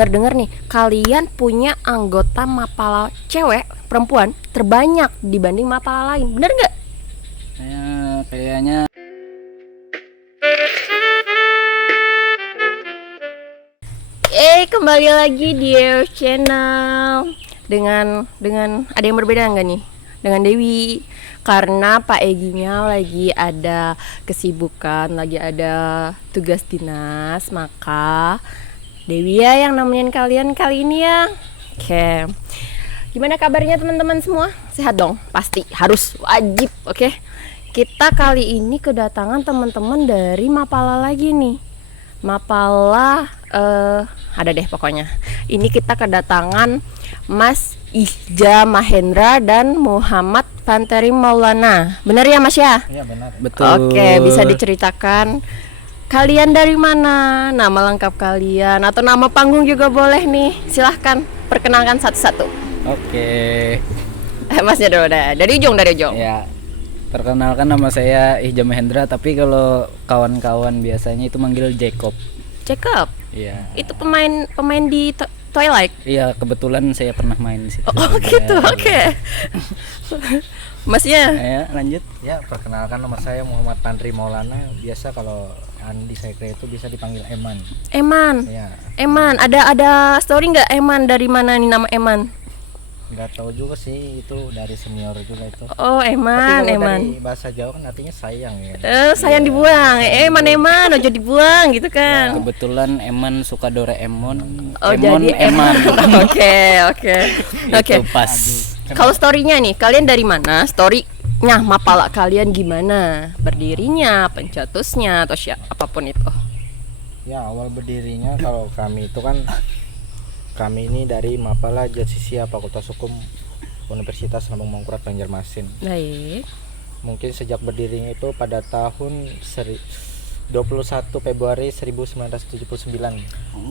dengar-dengar nih, kalian punya anggota Mapala cewek, perempuan terbanyak dibanding Mapala lain. Bener nggak? Kayaknya Kembali lagi di Eo Channel dengan ada yang berbeda nggak nih? Dengan Dewi, karena Pak Eginya lagi ada kesibukan, lagi ada tugas dinas, maka Dewi ya yang nemenin kalian kali ini ya. Oke. Gimana kabarnya teman-teman semua? Sehat dong? Pasti, harus, wajib, oke? Kita kali ini kedatangan teman-teman dari Mapala lagi nih. Mapala ada deh pokoknya. Ini kita kedatangan Mas Ihja Mahendra dan Muhammad Fanteri Maulana. Benar ya Mas ya? Iya benar. Betul. Oke, bisa diceritakan kalian dari mana? Nama lengkap kalian atau nama panggung juga boleh nih. Silahkan perkenalkan satu-satu. Oke. Masnya dulu deh. Dari ujung. Ya. Perkenalkan nama saya Ihja Mahendra, tapi kalau kawan-kawan biasanya itu manggil Jacob. Jacob. Iya. Itu pemain di Twilight. Iya, kebetulan saya pernah main di situ. Oh gitu, oke. Masnya? Ya, lanjut. Ya, perkenalkan nama saya Muhammad Fanteri Maulana. Biasa kalau Andi Sekre itu bisa dipanggil Eman. Eman. Ya, Eman, ada story nggak Eman, dari mana nih nama Eman? nggak tahu juga sih, itu dari senior juga itu. Oh Eman, Tapi kalau Eman. dari bahasa Jawa kan artinya sayang ya. Sayang dibuang. Eman, ojo dibuang gitu kan. Kebetulan Eman suka Doraemon. Oh Emon, jadi Eman. Oke. Itu pas. Kalau storynya nih, kalian dari mana? Storynya Mapala kalian gimana? Berdirinya, pencetusnya atau apapun itu. Ya, awal berdirinya kalau kami itu kan kami ini dari Mapala Jasisia Fakultas Hukum Universitas Lambung Mangkurat Banjarmasin. Baik. Mungkin sejak berdirinya itu pada tahun 21 Februari 1979. 79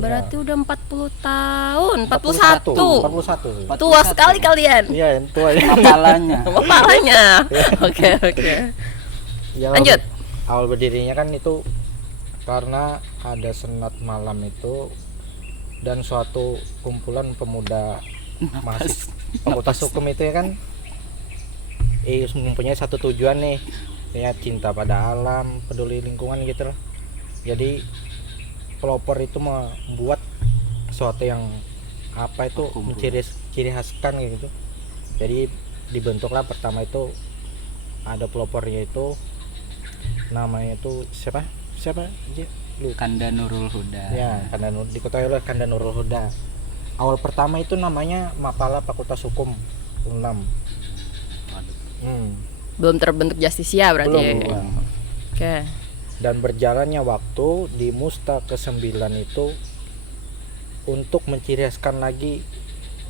berarti udah 40 tahun. 41. 41. Tua sekali kalian. Iya, yang tua ya. Mapalanya. Oke. Ya, Lanjut. Awal berdirinya kan itu karena ada senat malam itu dan suatu kumpulan pemuda mahasiswa Fakultas Hukum itu ya kan mempunyai satu tujuan nih, ya cinta pada alam, peduli lingkungan gitu loh. Jadi pelopor itu membuat sesuatu yang apa itu ciri khaskan gitu. Jadi dibentuklah pertama itu ada pelopornya itu namanya itu siapa aja? Kanda Nurul Huda. Ya, diketahui oleh Kanda Nurul Huda. Awal pertama itu namanya Mapala Fakultas Hukum Unam. Belum terbentuk Justisia berarti. Belum. Oke. Dan berjalannya waktu di Musta ke-9 itu untuk menciriaskan lagi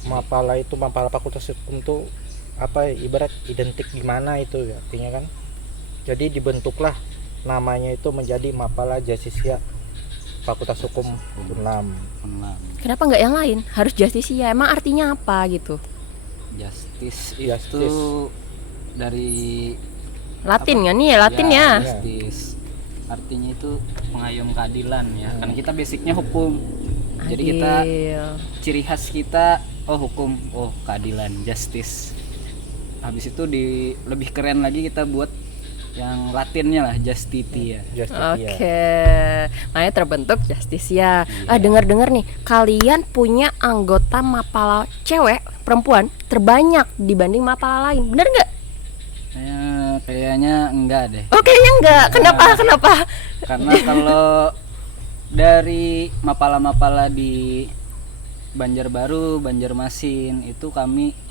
Mapala Fakultas Hukum itu apa, ibarat identik gimana itu ya, artinya kan. Jadi dibentuklah namanya itu menjadi Mapala Jasisia Fakultas Hukum Unam. Kenapa nggak yang lain? Harus Justisia. Emang artinya apa gitu? Justice itu Justice. dari Latin kan nih, Latin ya. Justice. Artinya itu pengayom keadilan ya. Karena kita basicnya hukum. Jadi kita ciri khas kita hukum, keadilan, justice. Habis itu lebih keren lagi kita buat yang Latinnya lah, Justitia. Oke. Makanya terbentuk Justisia. Dengar-dengar nih, kalian punya anggota Mapala cewek, perempuan terbanyak dibanding Mapala lain. Bener nggak? Kayaknya enggak deh. Kayaknya enggak. Kenapa? Karena kalau dari Mapala-Mapala di Banjarbaru, Banjarmasin itu kami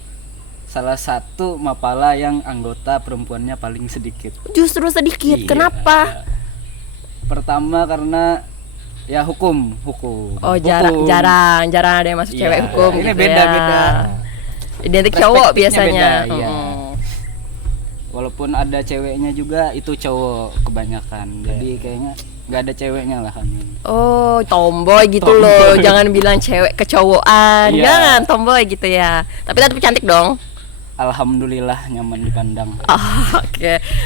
salah satu Mapala yang anggota perempuannya paling sedikit. Justru sedikit. Iya. Kenapa? Pertama karena ya hukum. Jarang ada yang masuk cewek hukum. Ini gitu beda. Identik cowok biasanya. Beda, iya. Walaupun ada ceweknya juga itu cowok kebanyakan. Jadi kayaknya nggak ada ceweknya lah kami. Tomboy gitu loh. Jangan bilang cewek kecowokan. Iya. Jangan tomboy gitu ya. Tapi tetap cantik dong. Alhamdulillah nyaman dipandang.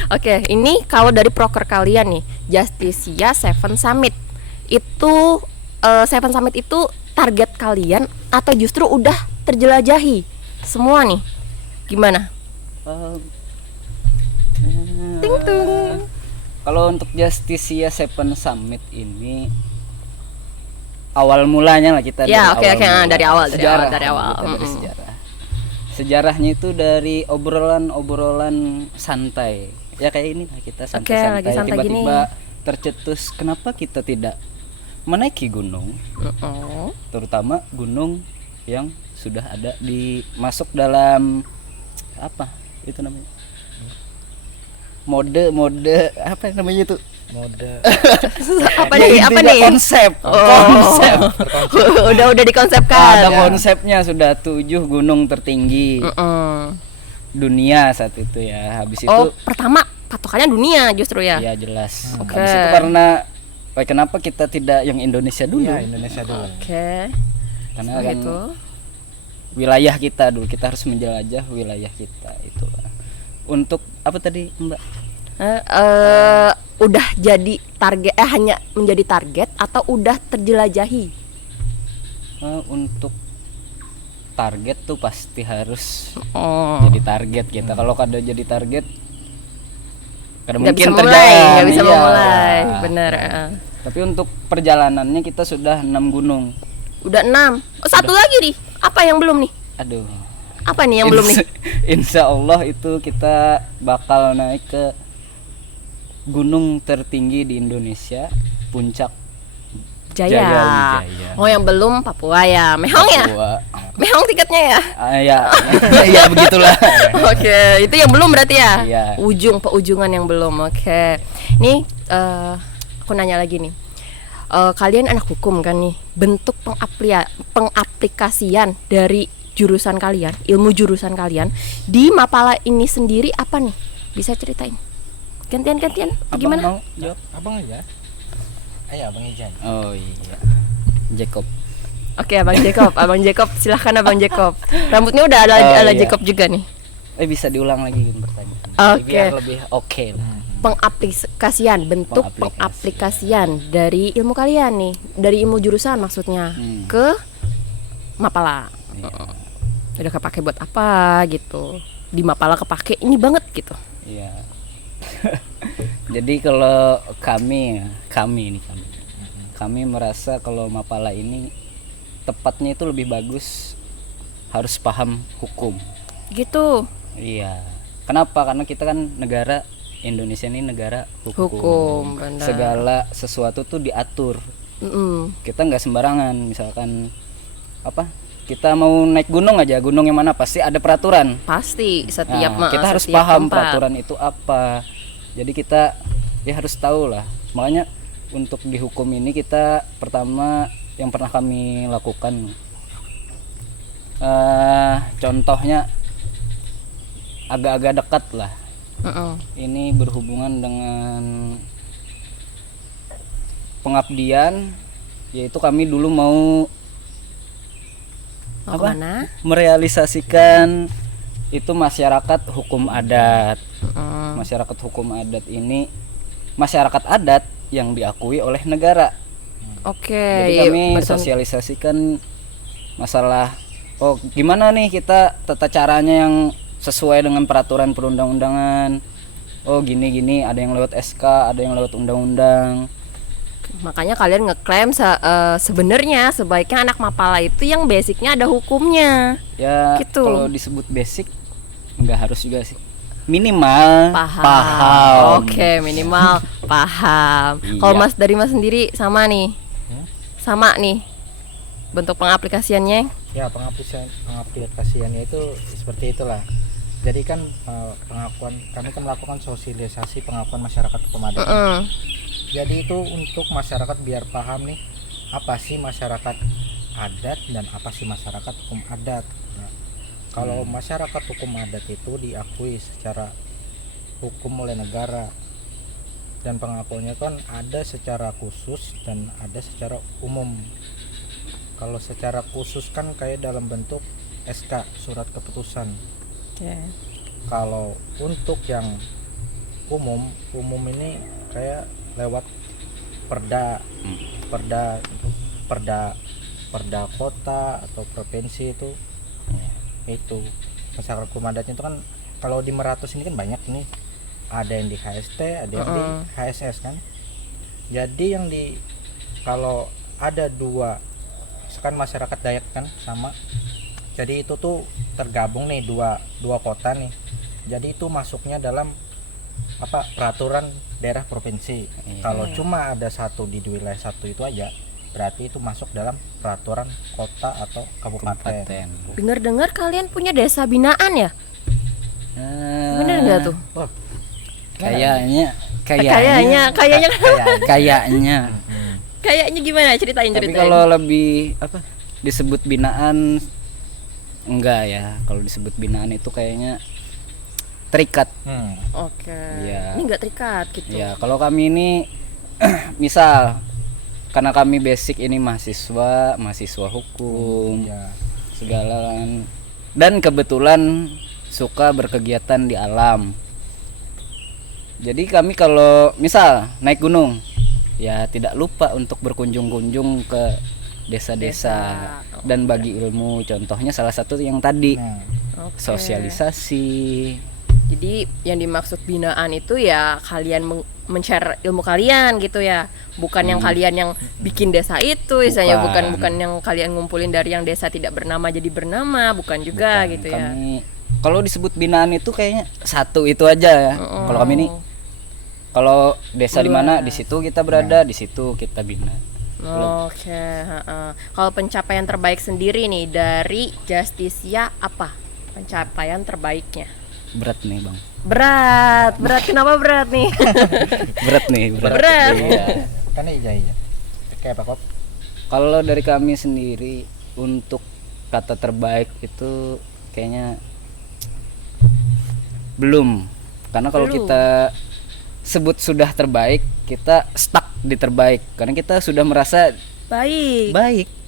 Oke. Ini kalau dari proker kalian nih, Justisia Seven Summit itu Seven Summit itu target kalian atau justru udah terjelajahi semua nih? Gimana? Ting tung. Kalau untuk Justicia Seven Summit ini awal mulanya lah kita Ya, oke, mula. dari awal. Sejarah, kita dari Mm-mm. sejarah. Sejarahnya itu dari obrolan santai. Ya kayak ini lah, kita santai-santai. lagi santai Tiba-tiba gini. tercetus kenapa kita tidak menaiki gunung, Oh. terutama gunung yang sudah ada masuk dalam apa itu namanya? Mode apa namanya itu? Mode Apa Ya, nih? intinya Apa nih? Konsep. udah dikonsepkan. Ada konsepnya sudah 7 gunung tertinggi Mm-mm. dunia saat itu ya. Habis itu Oh, pertama patokannya dunia justru ya. ya jelas. Oke. Habis itu karena kenapa kita tidak yang Indonesia dulu? ya Indonesia dulu. Oke. Karena Setelah kan itu. wilayah kita dulu, kita harus menjelajah wilayah kita itu. Untuk apa tadi, Mbak? Udah jadi target hanya menjadi target atau udah terjelajahi? Untuk target tuh pasti harus Oh. jadi target kita. Kalau kada jadi target kada Nggak bisa mungkin mulai, terjalan. nggak bisa Iya. memulai. Bener. Tapi untuk perjalanannya kita sudah 6 gunung. Udah 6. Oh, satu lagi nih. Apa yang belum nih? Aduh. Apa nih yang belum nih? Insya Allah itu kita bakal naik ke gunung tertinggi di Indonesia, Puncak Jaya. Wijaya. Oh, yang belum Papua ya. Mehong ya? Papua. Mehong tiketnya ya? Ya, ya begitulah. Oke, itu yang belum berarti ya? Iya. Ujungan yang belum. Oke. Nih, aku nanya lagi nih. Kalian anak hukum kan nih. Bentuk pengaplikasian dari jurusan kalian, ilmu jurusan kalian di Mapala ini sendiri apa nih? Bisa ceritain? Gantian. Abang Gimana? mau jawab? Abang aja. Ayo Abang Ijan. Oh iya. Jacob. Oke, Abang Jacob, silahkan Abang Jacob. Rambutnya udah ala Oh, iya. Jacob juga nih. Bisa diulang lagi pertanyaan. Oke. Biar lebih oke lah. Pengaplikasian, bentuk pengaplikasian dari ilmu kalian nih, dari ilmu jurusan maksudnya ke Mapala. Iya. Udah kepake buat apa gitu? Di Mapala kepake ini banget gitu. Iya. Jadi kalau kami merasa kalau Mapala ini tepatnya itu lebih bagus harus paham hukum. Gitu. Iya. Kenapa? Karena kita kan negara Indonesia ini negara Hukum, benar. Segala sesuatu tuh diatur. Kita nggak sembarangan. Misalkan apa? Kita mau naik gunung aja, gunung yang mana pasti ada peraturan. Pasti setiap Kita harus setiap paham tempat. peraturan itu apa. Jadi kita ya harus tahu lah. Makanya untuk di hukum ini kita pertama yang pernah kami lakukan contohnya agak-agak dekat lah. Ini berhubungan dengan pengabdian, yaitu kami dulu mau Mau kemana? merealisasikan itu masyarakat hukum adat. Masyarakat hukum adat ini masyarakat adat yang diakui oleh negara. Oke. Jadi kami sosialisasikan masalah gimana nih kita tata caranya yang sesuai dengan peraturan perundang-undangan. Gini ada yang lewat SK, ada yang lewat undang-undang. Makanya kalian ngeklaim sebenarnya sebaiknya anak Mapala itu yang basicnya ada hukumnya. Ya Gitu. kalau disebut basic nggak harus juga sih. Minimal Paham. Oke, minimal paham. Iya. Kalau dari Mas sendiri sama nih. Sama nih. Bentuk pengaplikasiannya. Ya pengaplikasiannya itu seperti itulah. Jadi kan kami kan melakukan sosialisasi pengakuan masyarakat hukum adat. Jadi itu untuk masyarakat biar paham nih apa sih masyarakat adat dan apa sih masyarakat hukum adat. Nah, kalau masyarakat hukum adat itu diakui secara hukum oleh negara dan pengakuannya kan ada secara khusus dan ada secara umum. Kalau secara khusus kan kayak dalam bentuk SK, surat keputusan. Kalau untuk yang umum ini kayak lewat perda gitu. perda perda kota atau provinsi itu masyarakat hukum adatnya itu kan kalau di Meratus ini kan banyak nih, ada yang di HST, ada yang di HSS kan. Jadi yang di kalau ada dua kan masyarakat Dayak kan sama, jadi itu tuh tergabung nih dua kota nih, jadi itu masuknya dalam apa peraturan daerah provinsi. Kalau cuma ada satu di wilayah satu itu aja, berarti itu masuk dalam peraturan kota atau kabupaten. Dengar-dengar kalian punya desa binaan ya? Bener nggak tuh? Oh, Kayaknya Kayaknya gimana? Ceritain. Tapi kalau lebih apa disebut binaan enggak ya. Kalau disebut binaan itu kayaknya terikat. Oke. Ya. Ini enggak terikat gitu. Ya, kalau kami ini misal karena kami basic ini mahasiswa hukum. ya. Segala dan kebetulan suka berkegiatan di alam. Jadi kami kalau misal naik gunung ya tidak lupa untuk berkunjung-kunjung ke desa-desa dan bagi ilmu. Contohnya salah satu yang tadi sosialisasi. Jadi yang dimaksud binaan itu ya kalian men-share ilmu kalian gitu ya, bukan yang kalian yang bikin desa itu, misalnya bukan yang kalian ngumpulin dari yang desa tidak bernama jadi bernama, bukan juga gitu ya. Kami kalau disebut binaan itu kayaknya satu itu aja ya. Kalau kami ini kalau desa di mana di situ kita berada, di situ kita bina. Oke, kalau pencapaian terbaik sendiri nih dari Justisia apa? Pencapaian terbaiknya? Berat nih, Bang. Berat. Kenapa berat nih? Berat. Iya. Kan iya. Kayak apa kok? Kalau dari kami sendiri untuk kata terbaik itu kayaknya belum. Karena kalau kita sebut sudah terbaik, kita stuck di terbaik karena kita sudah merasa baik.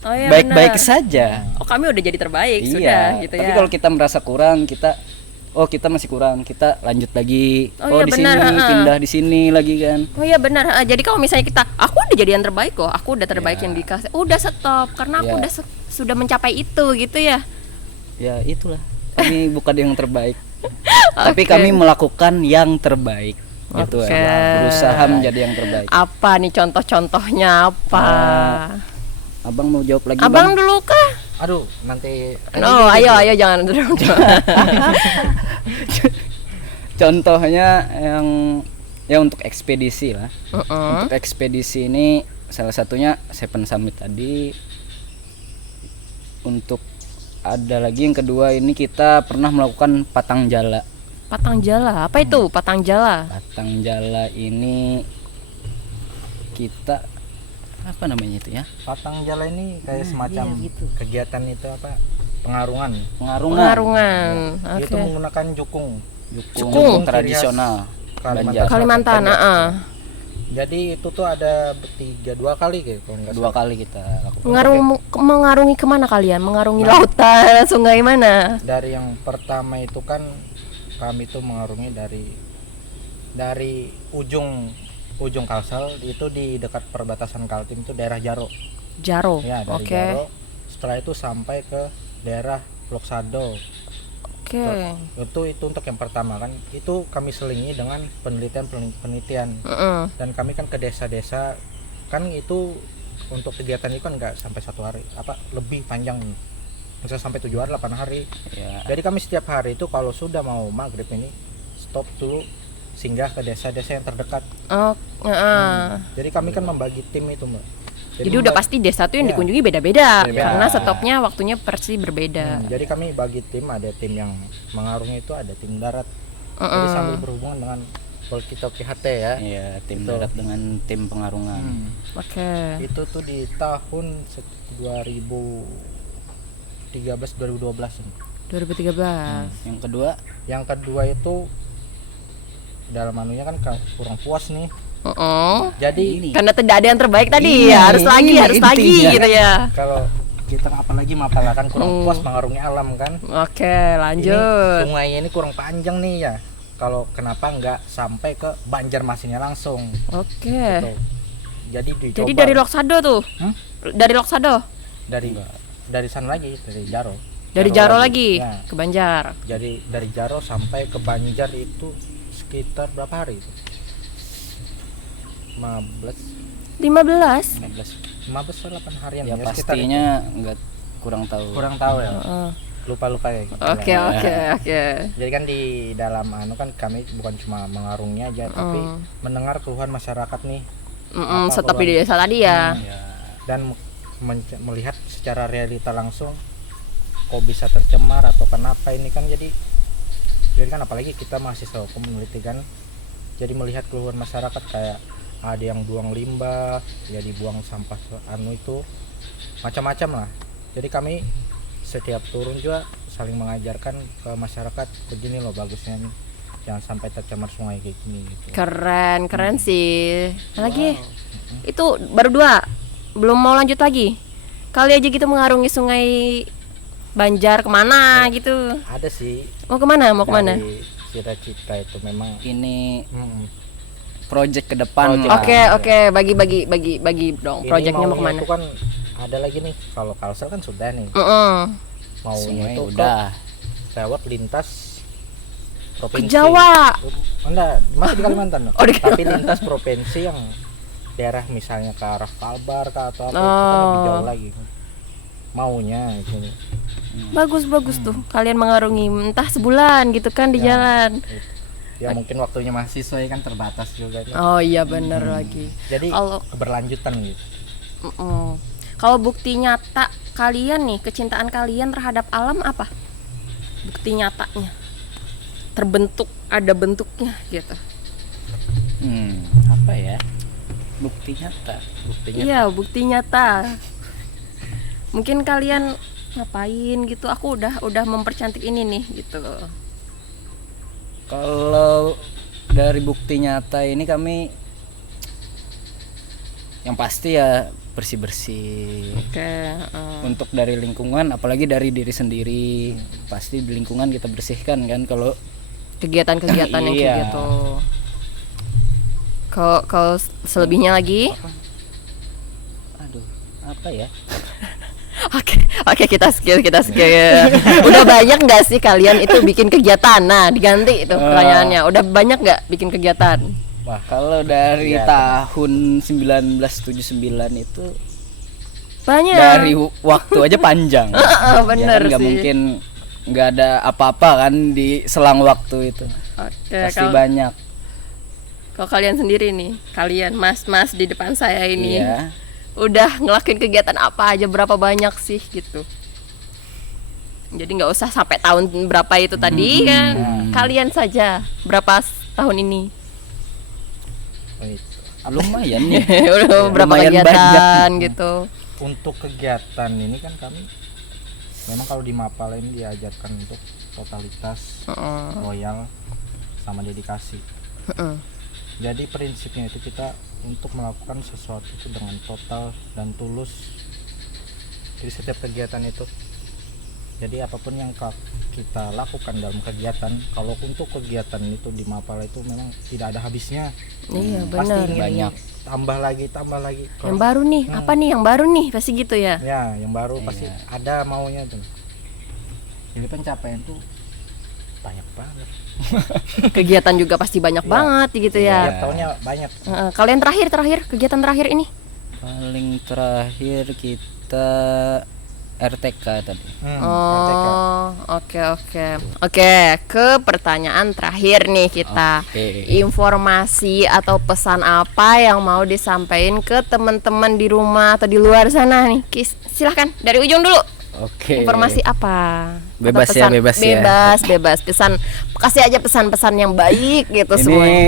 Oh, iya, baik-baik benar. saja. Oh, kami udah jadi terbaik Iya, sudah gitu tapi ya. kalau kita merasa kurang, kita masih kurang, kita lanjut lagi. Oh, iya, di benar, sini pindah di sini lagi kan. Oh iya benar. Jadi kalau misalnya aku udah jadi yang terbaik kok, aku udah terbaik yang dikasih, udah stop karena aku udah sudah mencapai itu gitu ya. Ya itulah. Kami bukan yang terbaik. Tapi kami melakukan yang terbaik. Gitu ya. Berusaha menjadi yang terbaik. Apa nih contoh-contohnya apa? Abang mau jawab lagi, Abang Bang? dulu kah? Aduh, nanti Ayo jangan dulu. Contohnya yang untuk ekspedisi lah. Untuk ekspedisi ini salah satunya Seven Summit tadi. Untuk ada lagi yang kedua ini kita pernah melakukan Patang Jala. Patang Jala, apa itu Patang Jala? Patang Jala ini kita apa namanya itu ya? Patang Jala ini kayak semacam kegiatan itu apa? Pengarungan. Pengarungan. Itu menggunakan jukung tradisional Kalimantan. Jadi itu tuh ada dua kali kayak kalau nggak salah. 2 kali kita lakukan. Mengarungi kemana kalian? Mengarungi lautan, sungai mana? Dari yang pertama itu kan kami tuh mengarungi dari ujung Kalsel itu di dekat perbatasan Kaltim itu daerah Jaro. Ya, dari Jaro. Setelah itu sampai ke daerah Loksado. Itu untuk yang pertama kan. Itu kami selingi dengan penelitian. Dan kami kan ke desa-desa kan itu untuk kegiatan itu kan nggak sampai 1 hari, lebih panjang. Bisa sampai 7 hari 8 hari ya. Jadi kami setiap hari itu kalau sudah mau maghrib ini stop dulu, singgah ke desa-desa yang terdekat. Jadi kami kan membagi tim itu, Mbak. Jadi udah pasti desa tuh yang dikunjungi beda-beda karena stopnya waktunya persis berbeda. Jadi kami bagi tim, ada tim yang mengarungi itu, ada tim darat. Jadi sambil berhubungan dengan walkie-talkie HT ya. Iya, tim darat dengan tim pengarungan. Itu tuh di tahun 2013 ini. 2013. Yang kedua itu dalam anunya kan kurang puas nih. Jadi karena tidak ada yang terbaik tadi ya, harus lagi gitu ya. Kalau kita apalagi mapalah kan kurang puas mengarungi alam kan. Lanjut. Sungainya ini kurang panjang nih ya. Kalau kenapa nggak sampai ke Banjarmasinnya langsung? Gitu. Jadi dicoba. Jadi dari Loksado tuh. Hmm? Dari Loksado. Dari sana lagi, dari Jaro. Dari Jaro lagi Ya. ke Banjar. Jadi dari Jaro sampai ke Banjar itu sekitar berapa hari itu? 15 15. 15 atau 8 harian Ya sekitar pastinya nggak kurang tahu. itu. Kurang tahu ya. Heeh. Lupa ya. Oke, oke, oke. Jadi kan di dalam kan kami bukan cuma mengarungnya aja tapi mendengar keluhan masyarakat nih Seperti di desa tadi ya. Ya. dan melihat secara realita langsung kok bisa tercemar atau kenapa ini kan jadi kan apalagi kita mahasiswa hukum meneliti kan, jadi melihat keluhan masyarakat kayak ada yang buang limbah, ya dibuang sampah itu macam-macam lah. Jadi kami setiap turun juga saling mengajarkan ke masyarakat begini loh bagusnya nih, jangan sampai tercemar sungai kayak gini gitu. Keren sih. Lagi itu baru 2, belum mau lanjut lagi. Kali aja gitu mengarungi sungai Banjar kemana gitu. Ada sih Mau kemana? dari cita-cita itu memang Ini mm, project ke depan. Project. lah. Oke, bagi dong. ini Proyeknya mau maunya kemana? itu kan ada lagi nih, kalau Kalsel kan sudah nih maunya Sungai itu udah. lewat lintas Ke provinsi. Jawa. Enggak, masih di Kalimantan loh. Oh, di Tapi lintas provinsi yang daerah misalnya ke arah Kalbar atau apa itu kan lebih jauh lagi. Maunya itu. Bagus tuh. Kalian mengarungi entah sebulan gitu kan di Ya, jalan. Ya mungkin waktunya mahasiswa ya kan terbatas juga. Oh iya bener lagi. Jadi Kalau keberlanjutan gitu. Kalau bukti nyata kalian nih, kecintaan kalian terhadap alam apa? Bukti nyatanya. Terbentuk, ada bentuknya gitu. Apa ya? Bukti nyata. Buktinya Iya, bukti nyata. Mungkin kalian ngapain gitu? Aku udah mempercantik ini nih gitu. Kalau dari bukti nyata ini kami yang pasti ya bersih-bersih. Oke, Untuk dari lingkungan, apalagi dari diri sendiri, pasti di lingkungan kita bersihkan kan. Kalau kegiatan-kegiatan yang kayak Iya. gitu. Kalau selebihnya lagi? aduh, apa ya? Oke, kita skill. Udah banyak nggak sih kalian itu bikin kegiatan? Nah, diganti itu pertanyaannya. Udah banyak nggak bikin kegiatan? wah, Kalau dari Iya, tahun 1979 itu Banyak. dari waktu aja panjang. Bener Ya kan nggak sih. mungkin nggak ada apa-apa kan di selang waktu itu. Oke, Pasti banyak. kalau kalian sendiri nih, kalian mas-mas di depan saya ini, Iya. udah ngelakuin kegiatan apa aja, berapa banyak sih gitu? Jadi nggak usah sampai tahun berapa itu tadi kan, kalian saja berapa tahun ini? itu. Lumayan nih. Udah berapa Lumayan kegiatan gitu? Untuk kegiatan ini kan kami memang kalau di Mapala ini diajarkan untuk totalitas, loyal, sama dedikasi. Jadi prinsipnya itu kita untuk melakukan sesuatu itu dengan total dan tulus di setiap kegiatan itu. Jadi apapun yang kita lakukan dalam kegiatan, kalau untuk kegiatan itu di Mapala itu memang tidak ada habisnya. Iya Pasti benar. ingin Banyak. tambah lagi. Yang baru nih, apa nih yang baru nih? Pasti gitu ya. Ya, yang baru pasti Iya. ada maunya tuh. Jadi pencapaian tuh banyak banget. Kegiatan juga pasti banyak Iya. banget gitu ya. Tiap tahunnya banyak. Kalian terakhir kegiatan terakhir ini? Paling terakhir kita RTK tadi. RTK. Oh, oke. Ke pertanyaan terakhir nih kita. Oke. Informasi atau pesan apa yang mau disampaikan ke teman-teman di rumah atau di luar sana nih? Silahkan dari ujung dulu. Oke. Informasi apa? Atau Bebas ya, bebas ya. Bebas. Pesan, kasih aja pesan-pesan yang baik gitu Ini semuanya.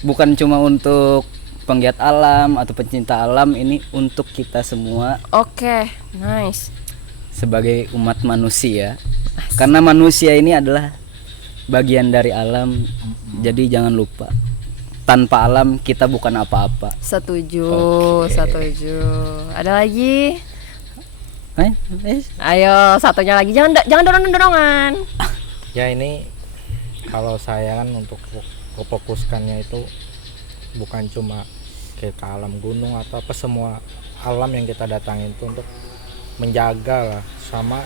bukan cuma untuk penggiat alam atau pencinta alam, ini untuk kita semua Oke, nice. sebagai umat manusia. Karena manusia ini adalah bagian dari alam. Jadi jangan lupa, tanpa alam kita bukan apa-apa. Setuju, Oke. setuju. Ada lagi? Eh? Ayo, satunya lagi. Jangan dorong-dorongan. Ya ini kalau saya kan untuk fokuskannya itu bukan cuma ke alam gunung atau apa, semua alam yang kita datangin itu untuk menjaga lah. Sama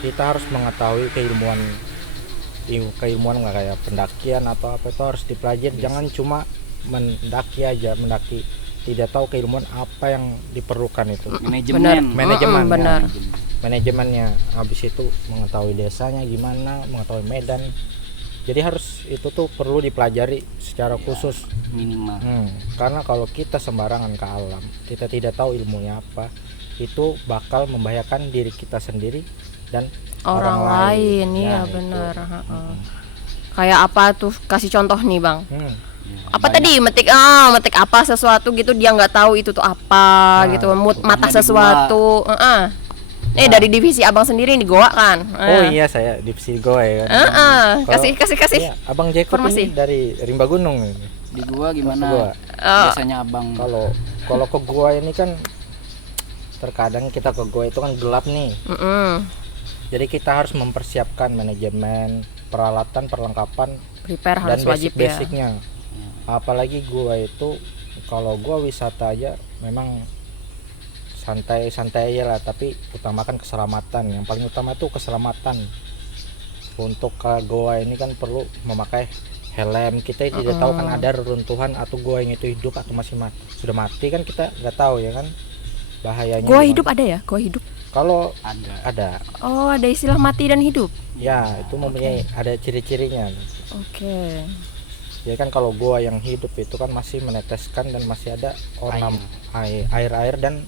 kita harus mengetahui keilmuan nggak kayak pendakian atau apa, itu harus dipelajari. Jangan cuma mendaki aja, mendaki tidak tahu keilmuan apa yang diperlukan itu. Manajemen benar. Manajemennya, habis itu mengetahui desanya gimana, mengetahui medan. Jadi harus itu tuh perlu dipelajari secara khusus minimal. Karena kalau kita sembarangan ke alam, kita tidak tahu ilmunya apa, itu bakal membahayakan diri kita sendiri dan Orang lain. Iya itu. benar. Kayak apa tuh? Kasih contoh nih Bang. Apa tadi metik apa sesuatu gitu, dia nggak tahu itu tuh apa gitu, mata sesuatu. Dari divisi abang sendiri di Goa kan. Oh iya, saya divisi Goa ya kan. Kasih Iya, Abang Jacob ini dari Rimba Gunung. Di gua gimana? Gua. Biasanya abang Kalau ke gua ini kan terkadang kita ke gua itu kan gelap nih. Jadi kita harus mempersiapkan manajemen, peralatan, perlengkapan, prepare dan harus wajib ya. basicnya. Apalagi gua itu, kalau gua wisata aja memang santai-santai aja lah, tapi utamakan keselamatan. Yang paling utama itu keselamatan. Untuk ke goa ini kan perlu memakai helm. Kita tidak tahu kan ada reruntuhan atau goa yang itu hidup atau masih sudah mati, kan kita nggak tahu ya kan bahayanya. Goa hidup ada ya? Goa hidup? Kalau ada. Oh, ada istilah mati dan hidup. Ya, itu mempunyai ada ciri-cirinya. Oke. Ya kan kalau goa yang hidup itu kan masih meneteskan dan masih ada air dan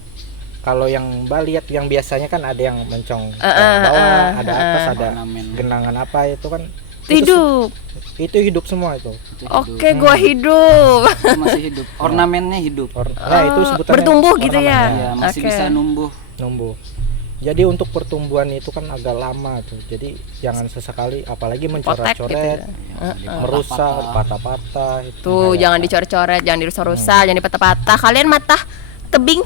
kalau yang lihat yang biasanya kan ada yang mencong ke bawah, ada atas, ada genangan apa itu kan hidup. Itu hidup semua itu. Oke, goa hidup. Itu masih hidup. Ornamennya hidup. Itu sebutannya bertumbuh gitu ya. Ya, masih bisa numbuh. Jadi untuk pertumbuhan itu kan agak lama tuh. Jadi jangan sesekali, apalagi mencoret-coret, gitu ya. merusak, patah-patah. Tuh jangan dicoret-coret, jangan dirusak-rusak, jangan dipatah-patah. Kalian mata tebing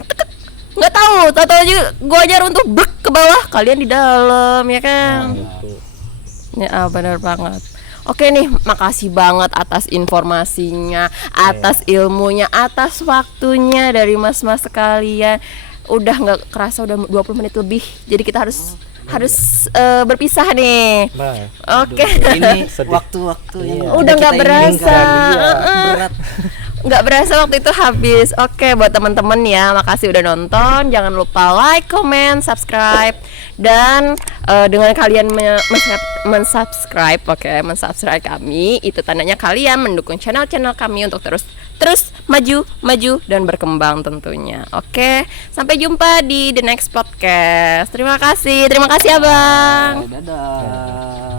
nggak tahu aja gua aja runtuh brek ke bawah, kalian di dalam ya kan. Ya benar banget. Oke nih, makasih banget atas informasinya, atas ilmunya, atas waktunya dari mas-mas sekalian. Udah nggak kerasa udah 20 menit lebih, jadi kita harus berpisah nih. Oke. Ini waktu-waktu yang udah nggak berasa. Berat. Nggak berasa waktu itu habis. Oke, buat teman-teman ya, makasih udah nonton. Jangan lupa like, comment, subscribe. Dan dengan kalian mensubscribe kami, itu tandanya kalian mendukung channel-channel kami untuk terus maju dan berkembang tentunya. Oke, sampai jumpa di the next podcast. Terima kasih Abang. Dadah.